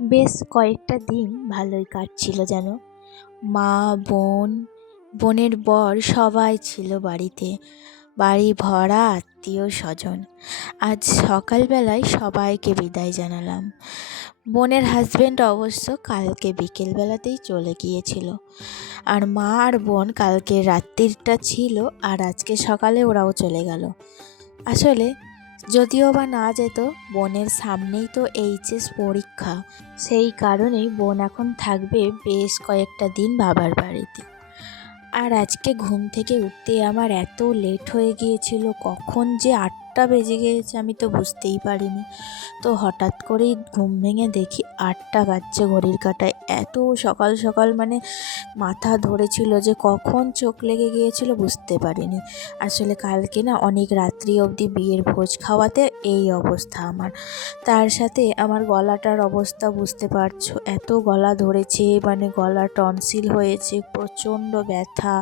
বেশ কয়েকটা দিন ভালোই কাটছিল যেন। মা, বোন, বোনের বর সবাই ছিল বাড়িতে। বাড়ি ভরা আত্মীয় স্বজন। আজ সকালবেলায় সবাইকে বিদায় জানালাম। বোনের হাজবেন্ড অবশ্য কালকে বিকেলবেলাতেই চলে গিয়েছিল, আর মা আর বোন কালকে রাত্রিটা ছিল, আর আজকে সকালে ওরাও চলে গেল। আসলে যদিও বা না যেত, বোনের সামনেই তো এইচএস পরীক্ষা, সেই কারণেই বোন এখন থাকবে বেশ কয়েকটা দিন বাবার বাড়িতে। আর আজকে ঘুম থেকে উঠতে আমার এত লেট হয়ে গিয়েছিল, কখন যে 8টা বেজে গিয়েছে আমি তো বুঝতেই পারিনি। তো হঠাৎ করেই ঘুম ভেঙে দেখি 8টা বাজছে ঘড়ির কাঁটায়। এত সকাল সকাল মাথা ধরেছিল যে কখন চোখ লেগে গিয়েছিল বুঝতে পারিনি। আসলে কালকে না অনেক রাত্রি অবধি বিয়ের ভোজ খাওয়াতে এই অবস্থা আমার। তার সাথে আমার গলাটার অবস্থা বুঝতে পারছো, এত গলা ধরেছে, গলা টনসিল হয়েছে, প্রচণ্ড ব্যথা,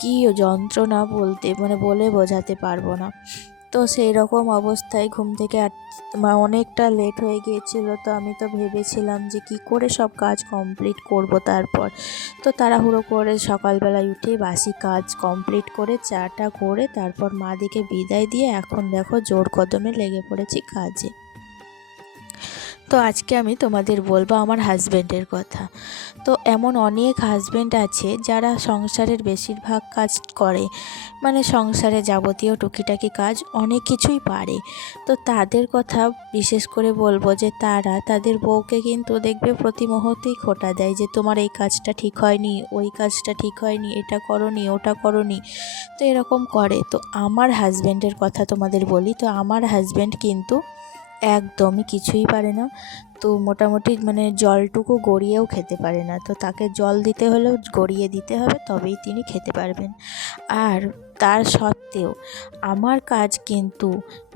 কী যন্ত্রণা বলে বোঝাতে পারবো না। তো সেই রকম অবস্থায় ঘুম থেকে অনেকটা লেট হয়ে গিয়েছিল। তো আমি তো ভেবেছিলাম যে কি করে সব কাজ কমপ্লিট করব। তারপর তো তাড়াহুড়ো করে সকালবেলায় উঠে বাসি কাজ কমপ্লিট করে চাটা করে তারপর মাদিকে বিদায় দিয়ে এখন দেখো জোর কদমে লেগে পড়েছি কাজে। তো আজকে আমি তোমাদের বলবো আমার হাজব্যান্ডের কথা। তো এমন অনেক হাজব্যান্ড আছে যারা সংসারের বেশিরভাগ কাজ করে, সংসারে যাবতীয় টুকিটাকি কাজ অনেক কিছুই পারে। তো তাদের কথা বিশেষ করে বলবো যে তারা তাদের বউকে কিন্তু দেখবে প্রতি মুহূর্তেই খোঁটা দেয় যে তোমার এই কাজটা ঠিক হয়নি, ওই কাজটা ঠিক হয়নি, এটা করনি, ওটা করনি। তো এরকম করে। তো আমার হাজব্যান্ডের কথা তোমাদের বলি। তো আমার হাজব্যান্ড কিন্তু একদমই কিছুই পারে না। তো মোটামুটি জলটুকু গড়িয়েও খেতে পারে না। তো তাকে জল দিতে হলেও গড়িয়ে দিতে হবে, তবেই তিনি খেতে পারবেন। আর তার সত্ত্বেও আমার কাজ কিন্তু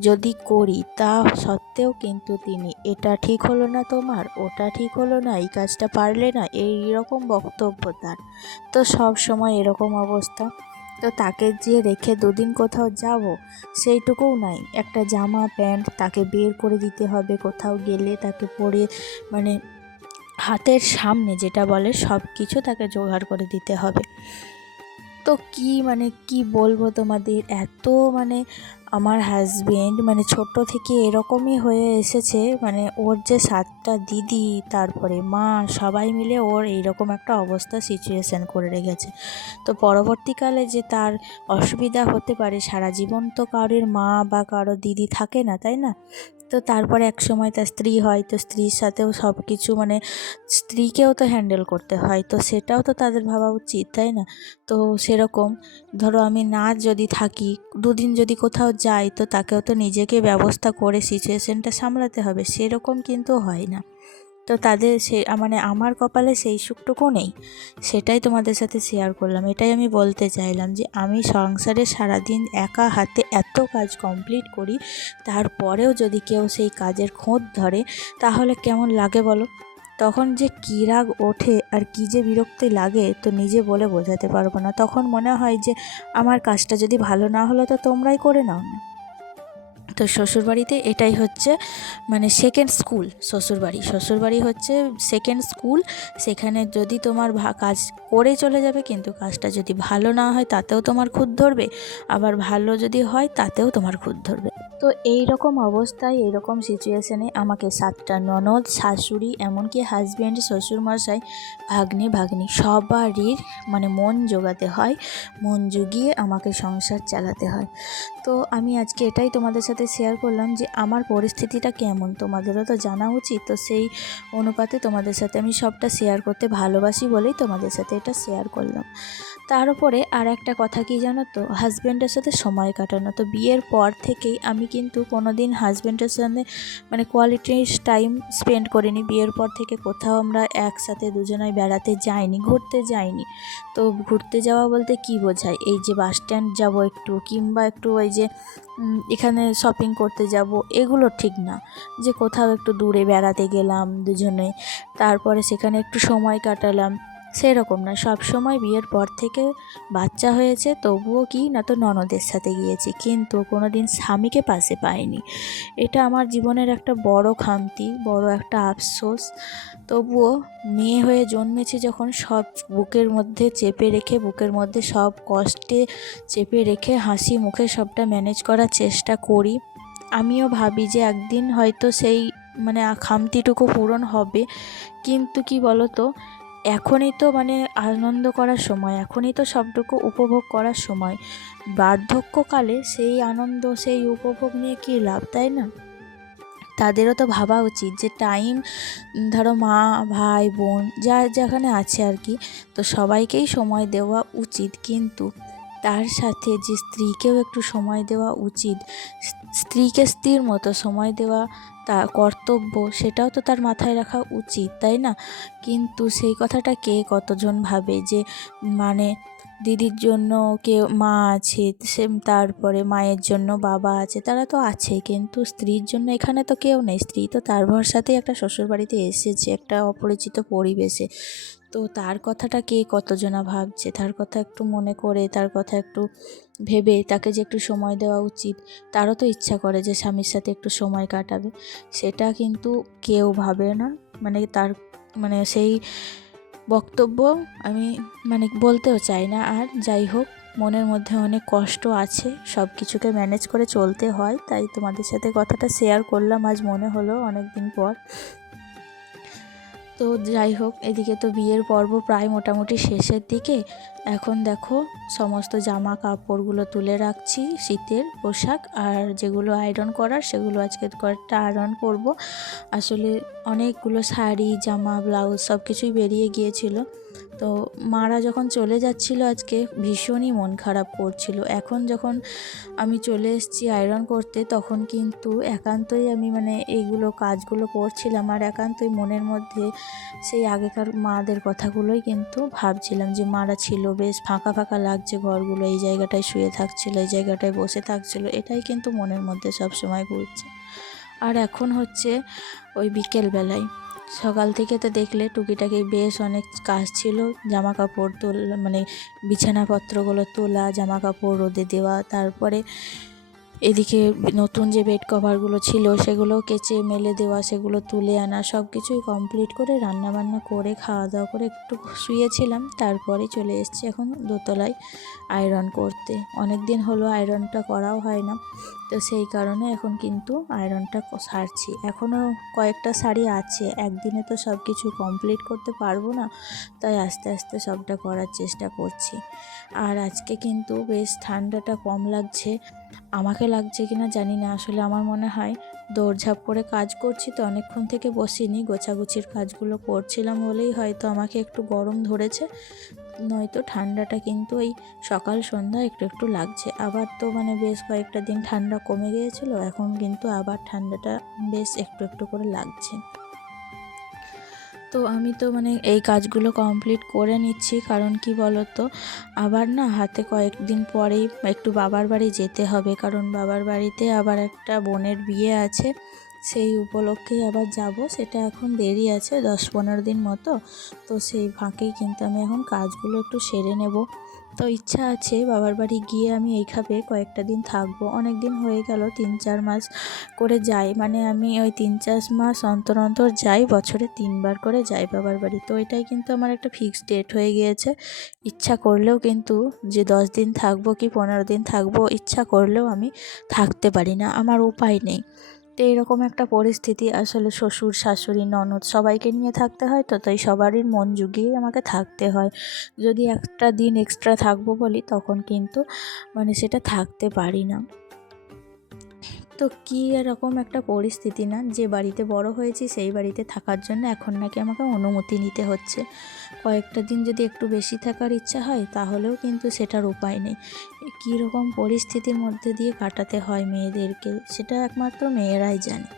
যদি করি, তা সত্ত্বেও কিন্তু তিনি এটা ঠিক হলো না তোমার, ওটা ঠিক হলো না, এই কাজটা পারলে না, এই রকম বক্তব্য তার। তো সব সময় এরকম অবস্থা। তো তাকে যে রেখে দুদিন কোথাও যাব সেইটুকুও নাই। একটা জামা প্যান্ট তাকে বের করে দিতে হবে, কোথাও গেলে তাকে পরে হাতের সামনে যেটা বলে সব কিছু তাকে জোগাড় করে দিতে হবে। তো কি বলবো তোমাদের, এত আমার হাজবেন্ড ছোট থেকে এরকমই হয়ে এসেছে। ওর যে 7টা দিদি, তারপরে মা, সবাই মিলে ওর এইরকম একটা অবস্থা সিচুয়েশান করে রেখেছে। তো পরবর্তীকালে যে তার অসুবিধা হতে পারে, সারা জীবন তো কারোর মা বা কারো দিদি থাকে না, তাই না? তো তারপরে এক সময় তার স্ত্রী হয়, তো স্ত্রীর সাথেও সব কিছু স্ত্রীকেও তো হ্যান্ডেল করতে হয়, তো সেটাও তো তাদের ভাবা উচিত, তাই না? তো সেরকম ধরো আমি না যদি থাকি, দুদিন যদি কোথাও যাই, তো তাকেও তো নিজেকে ব্যবস্থা করে সিচুয়েশানটা সামলাতে হবে, সেরকম কিন্তু হয় না। তো তাদের আমার কপালে সেই সুখটুকু নেই। সেটাই তোমাদের সাথে শেয়ার করলাম। এটাই আমি বলতে চাইলাম যে আমি সংসারে সারাদিন একা হাতে এত কাজ কমপ্লিট করি, তারপরেও যদি কেউ সেই কাজের খোঁজ ধরে তাহলে কেমন লাগে বলো? তখন যে কী রাগ ওঠে আর কী যে বিরক্তি লাগে, তো নিজে বলে বোঝাতে পারবো না। তখন মনে হয় যে আমার কাজটা যদি ভালো না হলো তো তোমরাই করে নাও না। তো শ্বশুরবাড়িতে এটাই হচ্ছে সেকেন্ড স্কুল। শ্বশুরবাড়ি হচ্ছে সেকেন্ড স্কুল। সেখানে যদি তোমার কাজ করে চলে যাবে, কিন্তু কাজটা যদি ভালো না হয় তাতেও তোমার খুঁত ধরবে, আবার ভালো যদি হয় তাতেও তোমার খুঁত ধরবে। তো এই রকম অবস্থায়, এইরকম সিচুয়েশানে আমাকে 7টা ননদ, শাশুড়ি, এমনকি হাজব্যান্ড, শ্বশুরমশাই, ভাগ্নি সবারই মন জোগাতে হয়। মন জুগিয়ে আমাকে সংসার চালাতে হয়। তো আমি আজকে এটাই তোমাদের সাথে শেয়ার করলাম যে আমার পরিস্থিতিটা কেমন, তোমাদেরও তো জানা উচিত। তো সেই অনুপাতে তোমাদের সাথে আমি সবটা শেয়ার করতে ভালোবাসি বলেই তোমাদের সাথে এটা শেয়ার করলাম। তার উপরে আর একটা কথা কি জানো তো, হাজব্যান্ডের সাথে সময় কাটানো। তো বিয়ের পর থেকেই আমি কিন্তু কোনো দিন হাজব্যান্ডের সাথে কোয়ালিটি টাইম স্পেন্ড করিনি। বিয়ের পর থেকে কোথাও আমরা একসাথে দুজনায় বেড়াতে যাইনি, ঘুরতে যাইনি। তো ঘুরতে যাওয়া বলতে কি বোঝায়, এই যে বাস স্ট্যান্ড যাবো একটু, কিংবা একটু ওই যে এখানে শপিং করতে যাব, এগুলো ঠিক না। যে কোথাও একটু দূরে বেড়াতে গেলাম দুজনে, তারপরে সেখানে একটু সময় কাটালাম, সেরকম না, সবসময় বিয়ের পর থেকে বাচ্চা হয়েছে তবুও কি না তো ননদের সাথে গিয়েছি, কিন্তু কোনো দিন স্বামীকে পাশে পাইনি। এটা আমার জীবনের একটা বড় খামতি, বড় একটা আফসোস। তবুও মেয়ে হয়ে জন্মেছি যখন, সব বুকের মধ্যে চেপে রেখে, বুকের মধ্যে সব কষ্টে চেপে রেখে হাসি মুখে সবটা ম্যানেজ করার চেষ্টা করি। আমিও ভাবি যে একদিন হয়তো সেই মানে খামতিটুকু পূরণ হবে। কিন্তু কি বলো তো, এখনই তো মানে আনন্দ করার সময়, এখনই তো সবটুকু উপভোগ করার সময়। বার্ধক্যকালে সেই আনন্দ সেই উপভোগ নিয়ে কী লাভ, তাই না? তাদেরও তো ভাবা উচিত যে টাইম, ধরো মা ভাই বোন যা যেখানে আছে আর কি, তো সবাইকেই সময় দেওয়া উচিত, কিন্তু তার সাথে যে স্ত্রীকেও একটু সময় দেওয়া উচিত। স্ত্রীকে স্ত্রীর মতো সময় দেওয়া তার কর্তব্য, সেটাও তো তার মাথায় রাখা উচিত, তাই না? কিন্তু সেই কথাটা কে কতজন ভাবে যে মানে দিদির জন্য কেউ মা আছে, সে তারপরে মায়ের জন্য বাবা আছে, তারা তো আছে, কিন্তু স্ত্রীর জন্য এখানে তো কেউ নেই। স্ত্রী তো তার ভরসাতেই একটা শ্বশুরবাড়িতে এসেছে, একটা অপরিচিত পরিবেশে। তো তার কথাটা কে কতজনা ভাবছে, তার কথা একটু মনে করে, তার কথা একটু ভেবে তাকে যে একটু সময় দেওয়া উচিত। তারও তো ইচ্ছা করে যে স্বামীর সাথে একটু সময় কাটাবে, সেটা কিন্তু কেউ ভাবে না। মানে তার মানে সেই বক্তব্য আমি মানে বলতেও চাই না। আর যাই হোক, মনের মধ্যে অনেক কষ্ট আছে, সব কিছুকে ম্যানেজ করে চলতে হয়, তাই তোমাদের সাথে কথাটা শেয়ার করলাম, আজ মনে হলো অনেক দিন পর। তো যাই হোক, এদিকে তো বিয়ের পর্ব প্রায় মোটামুটি শেষের দিকে। এখন দেখো সমস্ত জামা কাপড়গুলো তুলে রাখছি, শীতের পোশাক, আর যেগুলো আয়রন করার সেগুলো আজকে কয়েকটা আয়রন করব। আসলে অনেকগুলো শাড়ি জামা ব্লাউজ সব কিছুই বেরিয়ে গিয়েছিল। তো মারা যখন চলে যাচ্ছিল আজকে, ভীষণই মন খারাপ করছিল। এখন যখন আমি চলে এসেছি আয়রন করতে, তখন কিন্তু একান্তই আমি মানে এইগুলো কাজগুলো করছিলাম, আর একান্তই মনের মধ্যে সেই আগেকার মাদের কথাগুলোই কিন্তু ভাবছিলাম, যে মারা ছিল, বেশ ফাঁকা ফাঁকা লাগছে ঘরগুলো, এই জায়গাটায় শুয়ে থাকছিল, এই জায়গাটায় বসে থাকছিল, এটাই কিন্তু মনের মধ্যে সব সময় ঘুরছে। আর এখন হচ্ছে ওই বিকেলবেলায়, সকাল থেকে তো দেখলে টুকিটাকি বেশ অনেক কাজ ছিল, জামা কাপড় তোলা মানে বিছানাপত্রগুলো তোলা, জামা কাপড় রোদে দেওয়া, তারপরে এদিকে নতুন যে বেড কভারগুলো ছিল সেগুলো কেচে মেলে দেওয়া, সেগুলো তুলে আনা, সব কিছুই কমপ্লিট করে রান্নাবান্না করে খাওয়া দাওয়া করে একটু শুয়েছিলাম। তারপরে চলে এসেছি এখন দোতলায় আয়রন করতে। অনেক দিন হলো আয়রনটা করাও হয় না, তো সেই কারণে এখন কিন্তু আয়রনটা সারছি। এখনও কয়েকটা শাড়ি আছে, একদিনে তো সব কিছু কমপ্লিট করতে পারবো না, তাই আস্তে আস্তে সবটা করার চেষ্টা করছি। আর আজকে কিন্তু বেশ ঠান্ডাটা কম লাগছে, আমাকে লাগছে কিনা জানি না। আসলে আমার মনে হয় দৌড়ঝাঁপ করে কাজ করছি, তো অনেকক্ষণ থেকে বসিনি, গোছাগুছির কাজগুলো করছিলাম বলেই হয়তো আমাকে একটু গরম ধরেছে, নয়তো ঠান্ডাটা কিন্তু এই সকাল সন্ধ্যা একটু একটু লাগছে। আবার তো মানে বেশ কয়েকটা দিন ঠান্ডা কমে গিয়েছিল, এখন কিন্তু আবার ঠান্ডাটা বেশ একটু একটু করে লাগছে। তো আমি তো মানে এই কাজগুলো কমপ্লিট করে নিচ্ছি, কারণ কি বলো তো, আবার না হাতে কয়েকদিন পরেই একটু বাবার বাড়ি যেতে হবে, কারণ বাবার বাড়িতে আবার একটা বোনের বিয়ে আছে, সেই উপলক্ষেই আবার যাব। সেটা এখন দেরি আছে 10-15 দিন মতো, তো সেই ফাঁকেই কিন্তু আমি এখন কাজগুলো একটু সেরে নেব। তো ইচ্ছা আছে বাবার বাড়ি গিয়ে আমি এইভাবে কয়েকটা দিন থাকবো। অনেক দিন হয়ে গেল, 3-4 মাস করে যাই, মানে আমি ওই 3-4 মাস অন্তর অন্তর যাই, বছরে 3বার করে যাই বাবার বাড়ি। তো এটাই কিন্তু আমার একটা ফিক্সড ডেট হয়ে গিয়েছে। ইচ্ছা করলেও কিন্তু যে 10 দিন থাকবো কি 15 দিন থাকবো, ইচ্ছা করলেও আমি থাকতে পারি না, আমার উপায় নেই। তো এইরকম একটা পরিস্থিতি, আসলে শ্বশুর শাশুড়ি ননদ সবাইকে নিয়ে থাকতে হয়, তো তাই সবারই মন জুগিয়ে আমাকে থাকতে হয়। যদি একটা দিন এক্সট্রা থাকবো বলি, তখন কিন্তু মানে সেটা থাকতে পারি না। তো কী এরকম একটা পরিস্থিতি না, যে বাড়িতে বড় হয়েছি সেই বাড়িতে থাকার জন্য এখন নাকি আমাকে অনুমতি নিতে হচ্ছে। কয়েকটা দিন যদি একটু বেশি থাকার ইচ্ছা হয়, তাহলেও কিন্তু সেটার উপায় নেই। কী রকম পরিস্থিতির মধ্যে দিয়ে কাটাতে হয় মেয়েদেরকে, সেটা একমাত্র মেয়েরাই জানে।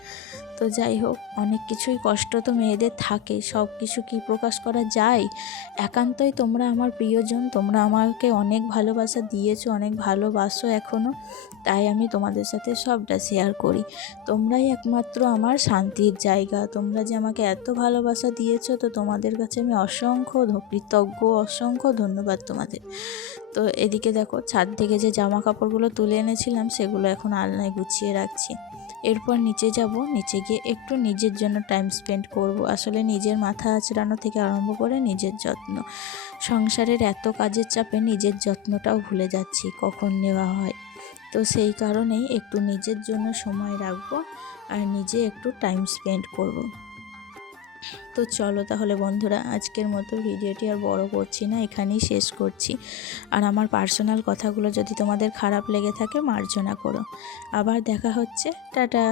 তো তো যাই হোক, অনেক কিছুই কষ্ট তো মেয়েদের থাকে, সব কিছু কি প্রকাশ করা যায়? একান্তই তোমরা আমার প্রিয়জন, তোমরা আমাকে অনেক ভালোবাসা দিয়েছো, অনেক ভালোবাসো এখনও, তাই আমি তোমাদের সাথে সবটা শেয়ার করি। তোমরাই একমাত্র আমার শান্তির জায়গা। তোমরা যে আমাকে এত ভালোবাসা দিয়েছো, তো তোমাদের কাছে আমি অসংখ্য কৃতজ্ঞ, অসংখ্য ধন্যবাদ তোমাদের। তো এদিকে দেখো, ছাদ থেকে যে জামা কাপড়গুলো তুলে এনেছিলাম সেগুলো এখন আলনায় গুছিয়ে রাখছি। এরপর নিচে যাব, নিচে গিয়ে একটু নিজের জন্য টাইম স্পেন্ড করব। আসলে নিজের মাথা আঁচড়ানো থেকে আরম্ভ করে নিজের যত্ন, সংসারের এত কাজের চাপে নিজের যত্নটাও ভুলে যাচ্ছি কখন নেওয়া হয়। তো সেই কারণেই একটু নিজের জন্য সময় রাখবো আর নিজে একটু টাইম স্পেন্ড করব। তো চলো তাহলে বন্ধুরা, আজকের মতো ভিডিওটি আর বড় করছি না, এখানেই শেষ করছি। আর আমার পার্সোনাল কথাগুলো যদি তোমাদের খারাপ লেগে থাকে মার্জনা করো। আবার দেখা হচ্ছে, টাটা।